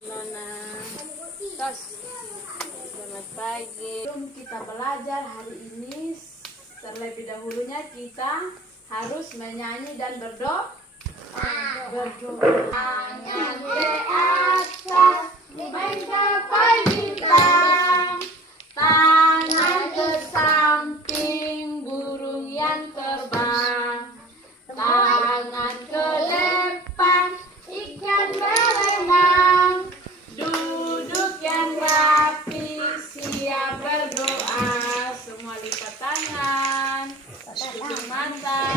Nona, selamat pagi. Sebelum kita belajar hari ini, terlebih dahulunya kita harus menyanyi dan berdoa. Tangan ke atas, mencapai bintang. Tangan ke samping, burung yang terbang. Tangan ke depan, ikan berenang. Duduk yang rapi, siap berdoa. Semua lipat tangan, tutup mata.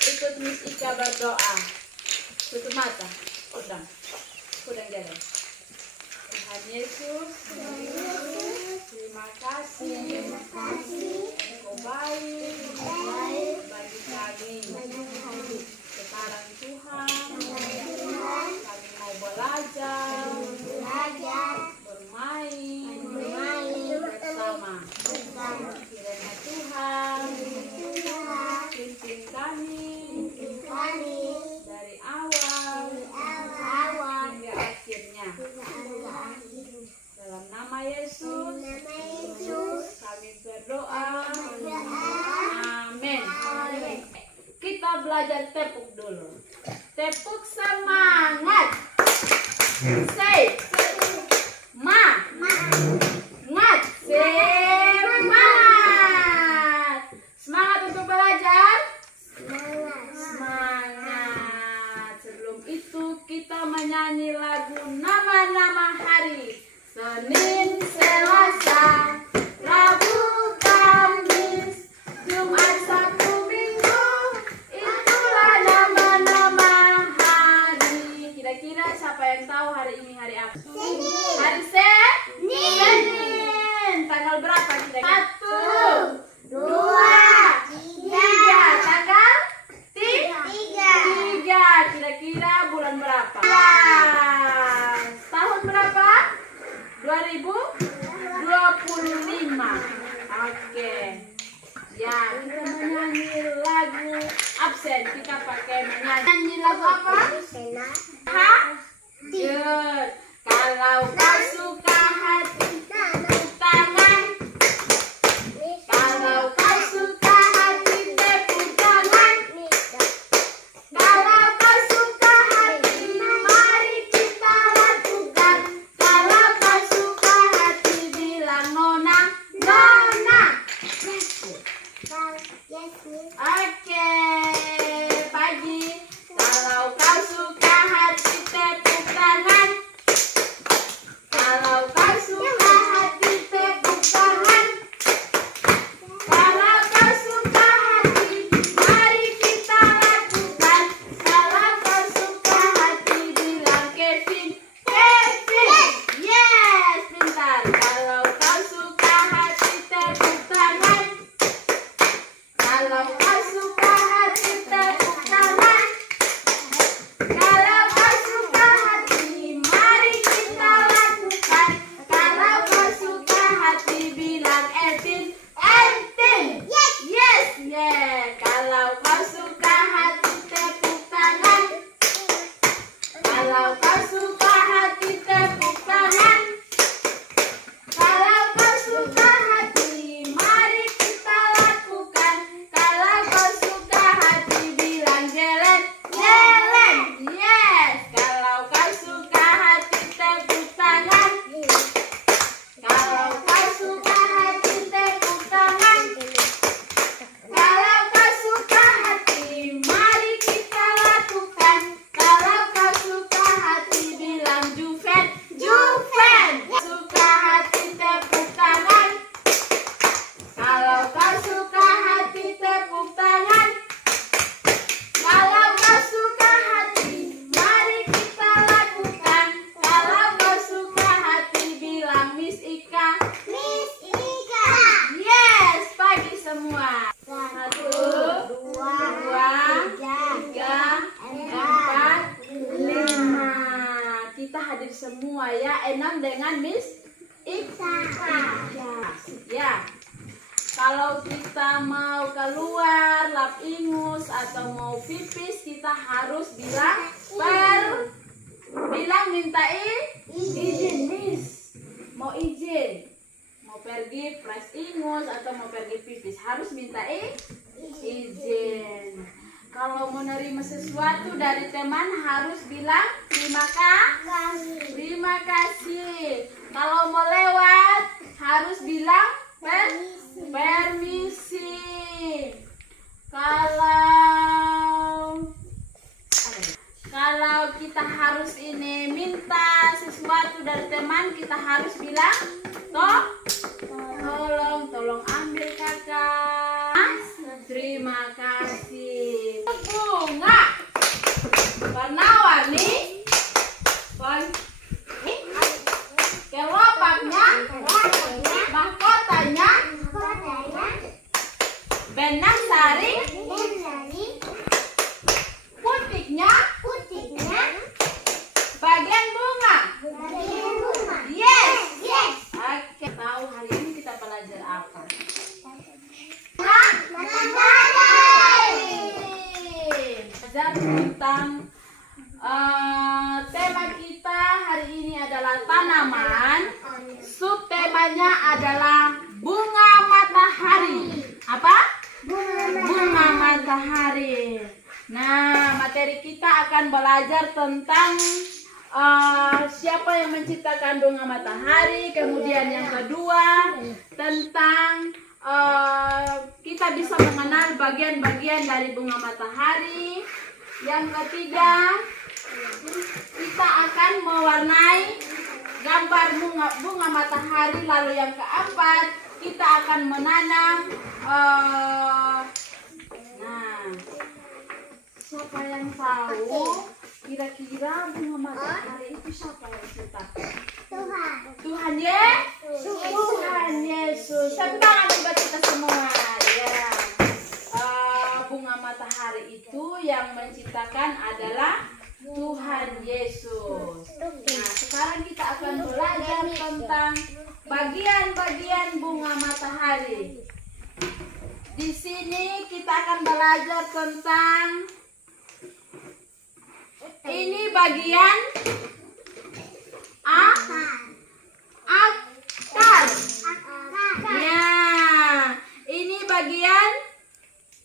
Ikut Miss Ika berdoa. Tutup mata. Udang jalan. Tuhan Yesus, terima kasih. Engkau baik bagi kami. Sekarang Tuhan, kami mau belajar, bermain bersama. Kiranya Tuhan pimpin kami dari awal hingga akhirnya. Dalam nama Yesus kami berdoa. Amin. Kita belajar tepuk dulu. Tepuk semangat. Say ngat. Semangat. Semangat untuk belajar. Semangat. Sebelum itu kita menyanyi lagu nama-nama hari. Senin, Selasa, Rabu, Kamis, Jumat, Sabtu, Minggu. Itulah nama-nama hari. Kira-kira siapa yang tahu hari ini hari apa? Hari Senin. Tanggal berapa kira-kira? 1, 2, 3. Tanggal 3. Kira-kira bulan berapa? Tahun berapa? 2025. Oke. Ya, kita menyanyi lagu absen. Kita pakai menyanyi lagu apa? Good. Kalau kau suka hati, tepuk tangan. Kalau kau suka hati, tepuk tangan. Kalau kau suka hati, mari kita lakukan. Kalau kau suka hati, bilang nona. Oke, pagi. Kalau kau suka hati, tepuk tangan. Kalau kau suka hati, tepuk tangan. Kalau kau suka hati, mari kita lakukan. Kalau kau suka hati, bilang Kevin. Yes, pintar. Kalau kau suka hati, tepuk tangan. Kalau kau suka hati, tepuk tangan. Kalau kau suka hati, mari kita lakukan. Kalau kau suka hati, bilang Etin. Yes. Kalau kau suka hati, tepuk tangan. Kalau kau suka hati, tepuk tangan. Kalau kau suka hati, mari kita lakukan. Kalau kau suka hati, bilang Jelen. Yes. Kalau kau suka hati, tepuk tangan. Kalau kau suka hati, tepuk tangan. Kalau kau suka hati, mari kita lakukan. Kalau kau suka hati, bilang Juven. Suka hati, tepuk tangan. Kalau kau suka hati, tepuk tangan. Kalau kau suka hati, mari kita lakukan. Kalau kau suka hati, bilang Miss Ika. Yes, pagi semua. 1, 2, 3, 4, 5. Kita hadir semua ya. 6 dengan Miss Ika. Ya. Kalau kita mau keluar, lap ingus atau mau pipis, kita harus bilang minta kita mau pergi pipis harus minta izin. Kalau mau menerima sesuatu dari teman harus bilang terima kasih. Kalau mau lewat harus bilang permisi. Kalau kita harus minta sesuatu dari teman, kita harus bilang tolong ambil kakak. Terima kasih. Bunga warna-warni, kelopaknya, mahkotanya, benang sari, putiknya, bagian bunga. Yes. Oke, tahu hari ini kita belajar apa? Belajar tentang tema kita hari ini adalah tanaman. Subtemanya adalah bunga matahari. Apa? Bunga matahari. Nah, materi kita akan belajar tentang siapa yang menciptakan bunga matahari. Kemudian yang kedua tentang kita bisa mengenal bagian-bagian dari bunga matahari. Yang ketiga, kita akan mewarnai gambar bunga matahari. Lalu yang keempat, kita akan menanam. Siapa yang tahu kira-kira bunga matahari itu siapa yang ciptakan? Tuhan Yesus. Tepuk tangan buat kita semua. Ya. Bunga matahari itu yang menciptakan adalah Tuhan Yesus. Nah, sekarang kita akan belajar tentang bagian-bagian bunga matahari. Di sini kita akan belajar tentang ini bagian akar. Ya, ini bagian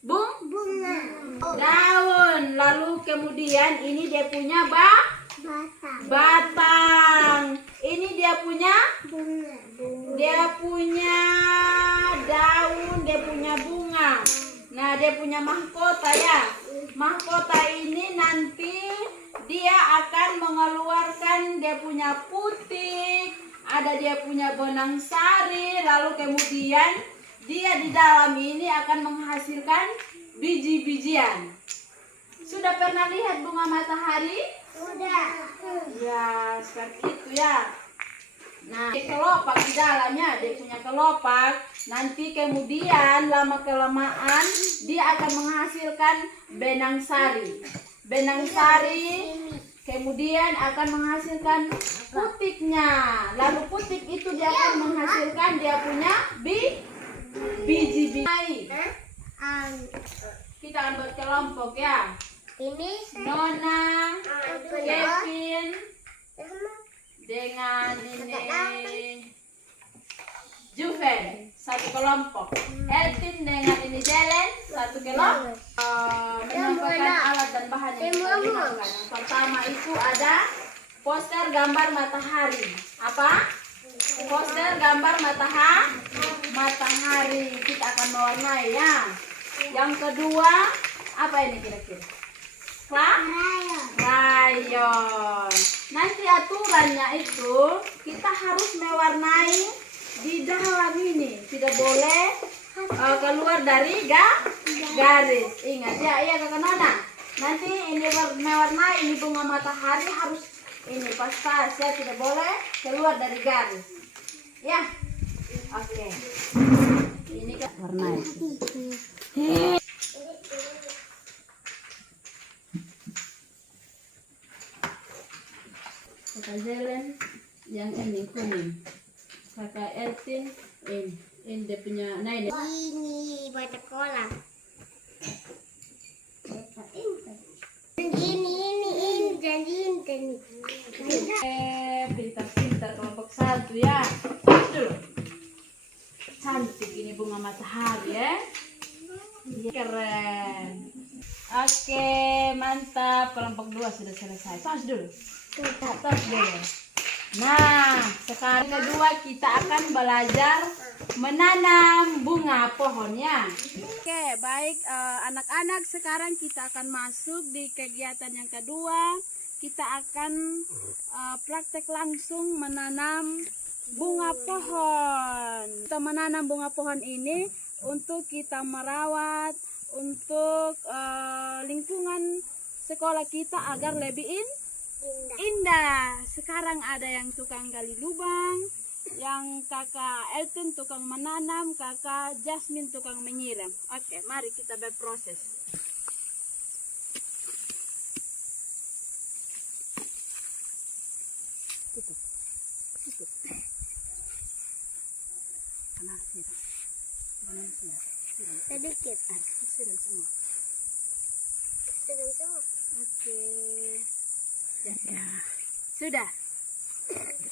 bunga. Daun. Lalu kemudian ini dia punya batang. Ini dia punya daun, dia punya bunga. Nah, dia punya mahkota ya. Mahkota ini nanti dia akan mengeluarkan dia punya putik, ada dia punya benang sari, lalu kemudian dia di dalam ini akan menghasilkan biji-bijian. Sudah pernah lihat bunga matahari? Sudah. Ya, seperti itu ya. Nah, kelopak di dalamnya, dia punya kelopak. Nanti kemudian lama-kelamaan dia akan menghasilkan benang sari. Benang sari kemudian akan menghasilkan putiknya. Lalu putik itu dia akan menghasilkan dia punya biji-biji. Kita akan buat kelompok ya. Ini Nona, Kevin dengan ini Juven, satu kelompok. Elvin dengan ini Jelen, satu kelompok. Menyampaikan alat dan bahan yang kita gunakan. Yang pertama itu ada poster gambar matahari. Apa? Poster gambar matahari. Kita akan mewarnai ya. Yang kedua, apa ini kira-kira? Rayon. Nanti aturannya itu kita harus mewarnai di dalam ini. Tidak boleh keluar dari garis. Ingat ya, iya kakak Nona. Nanti ini mewarnai ini bunga matahari harus ini pas-pas ya, tidak boleh keluar dari garis. Ya. Oke. Ini kan warnai. Kakak Zelen yang ini kuning, kakak Elvin ini dia punya ini baca kolam. Ini pintar-pintar kelompok satu ya. Cantik ini bunga matahari ya. Keren. Oke, mantap. Kelompok 2 sudah selesai. Tos dulu. Tos dulu. Nah, sekarang kedua kita akan belajar menanam bunga pohonnya. Oke, baik anak-anak, sekarang kita akan masuk di kegiatan yang kedua. Kita akan praktek langsung menanam bunga pohon. Kita menanam bunga pohon ini untuk kita merawat, untuk lingkungan sekolah kita agar lebih indah. Sekarang ada yang tukang gali lubang, yang kakak Elton tukang menanam, kakak Jasmine tukang menyiram. Oke, mari kita berproses. Tutup. Kanan siram. Sedikit. Siram semua. Sedang semua. Oke. Ya. Sudah.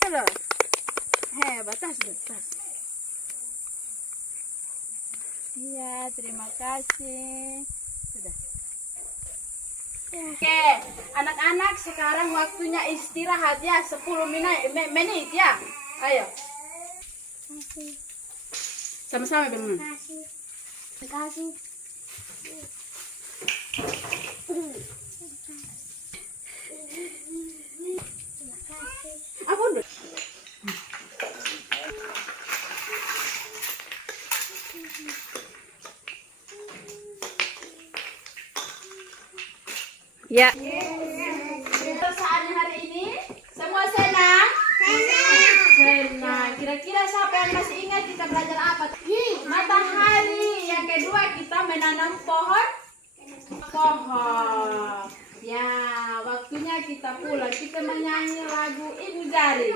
Halo. Hebat, tas. Iya, terima kasih. Sudah. Oke, anak-anak sekarang waktunya istirahat ya, 10 menit ya. Ayo. Kasih. Sama-sama bermain. Kasih. Kasih. Apa udah? Ya. Saatnya hari ini semua senang? Senang. Kira-kira siapa yang masih ingat kita belajar apa? Matahari. Yang kedua kita menanam pohon. Ya, waktunya kita pulang. Kita menyanyi lagu Ibu Jari.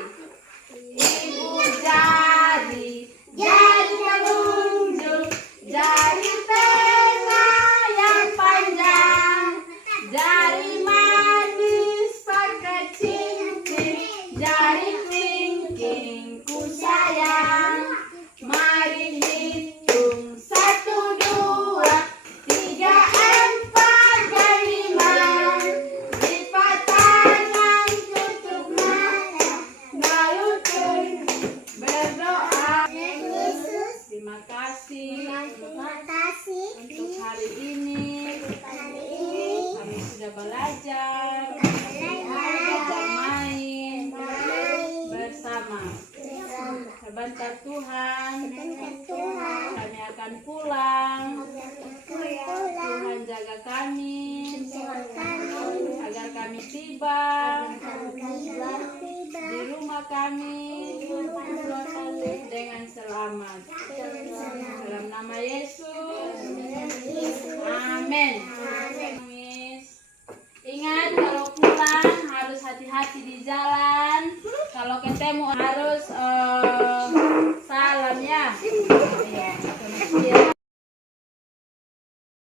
Ibu Jari, jari telunjuk, jari tengah yang panjang, jari manis pakai cincin, jari kelingking ku sayang. Mari hitung 1, 2, 3, 4, dan 5. Lipat tangan, tutup mata, lalu berdoa. Terima kasih untuk hari ini. Kami sudah belajar bermain bersama. Sebentar Tuhan, kami akan pulang. Tuhan jaga kami agar kami tiba di rumah kami dengan selamat. Dalam nama Yesus. Amin. Ingat, kalau pulang harus hati-hati di jalan. Kalau ketemu harus salam ya.